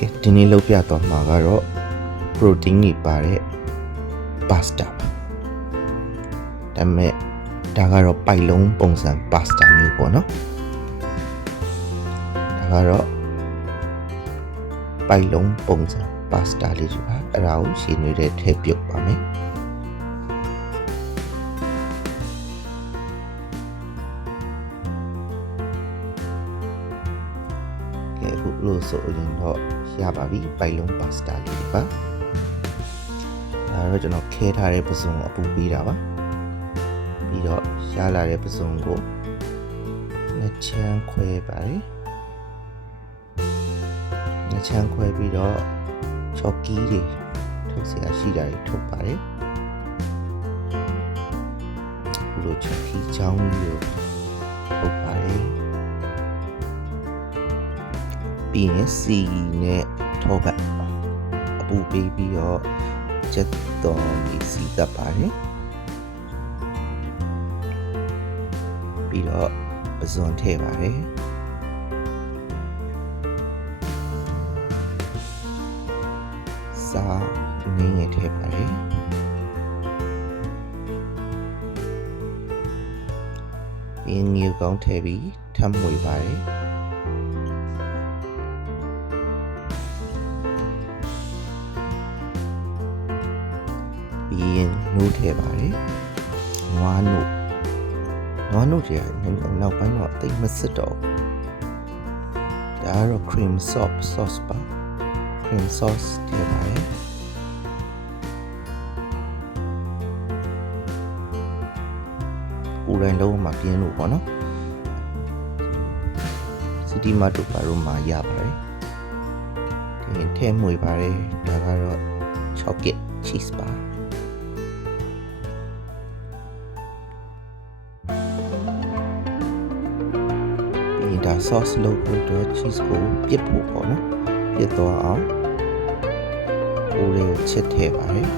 ကဲဒီနေ့လုပ်ပြသွားမှာကတော့ protein တွေပါတဲ့ pasta ပါဒါပေမဲ့ဒါကတော့ပိုက်လုံးပုံစံ pasta မျိုးပေါ့နော်ဒါကတော့ပိုက်လုံးပုံစံ pasta လေးတွေပါအဲ့ဒါကိုရှင်းနေတဲ့ထည့်ပြုတ်ပါမယ်အခုလို့ဆိုရင်တော့ရပါပြီပိုက်လုံး pasta လေးပါဒါတော့ကျွန်တော်ခဲထားတဲ့ပစုံကိုအပူပေးတာပါပြီးတော့ရှားလာတဲ့ပစုံကိုနှစ်ချမ်းခွဲပါတယ်နှစ်ချမ်းခွဲပြီးတော့ချော်ကီးတွေထုတ်เสียရှိတာတွေထုတ်ပါတယ်အခုလိုချော်ကီးချောင်းကြီးကိုထုတ်ပါတယ်ပြီးရင်စီနဲ့ထောပတ်အပူပေးပြီးတော့ချက်တော်ကြီးစီတပ်ပါတယ်ပြီးတော့ပဇွန်ထည့်ပါတယ်စားငင်းရထည့်ပါတယ်ပြီးရင်ငြူကောင်းထည့်ပြီးထပ်မွေပါတယ်ပြီးရင်နိုးထည့်ပါတယ်နွားနို့တွေနောက်ပိုင်းတော့တိတ်မစစ်တော့ဒါကတော့ cream sauce ပါ cream sauce ထည့်ပါတယ်ကိုယ်တိုင်လုံးဝပြင်းလို့ပေါ့နော်စီတီမတ်တို့ပါတော့မှရပါတယ်ဒီထည့်မွေပါတယ်ဒါကတော့ chocolate cheese ပါဒါ sauce လုပ်ဖို့တော့ cheese ကိုပြစ်ဖို့ပေါ့နော်ပြစ်သွားအောင်ကိုယ်လေးကိုချစ်ထည့်ပါတယ်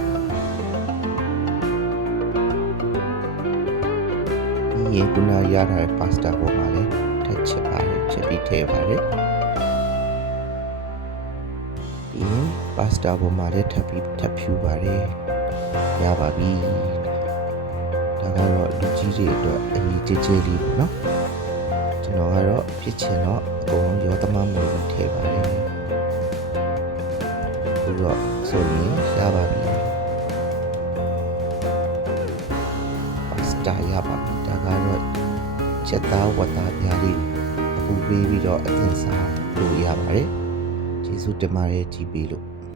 ဒီရေကုနာရထားတဲ့ pasta ပေါ်မှာလည်းထည့်ချစ်ပါတယ်ချစ်ပြီးထည့်ပါတယ်ပြီးရင် pasta ပေါ်မှာလည်းထပ်ဖြူပါတယ်ရပါပြီဒါကတော့လူကြီးတွေအတွက်အရေးကြီးလေးပေါ့နော်ကျွန်တော်ကတော့ဖြစ်ချင်တော့အကုန်ရောသမမွေးထည့်ပါတယ်ပြီးတော့ဆိုရင်ရပါပြီပစတာရပါပြီဒါကတော့ချက်သားဝတ်သားပြားလေးအပူပေးပြီးတော့အသင်စားလို့ရပါတယ်ကျေးဇူးတင်ပါတယ်ကြည့်ပေးလို့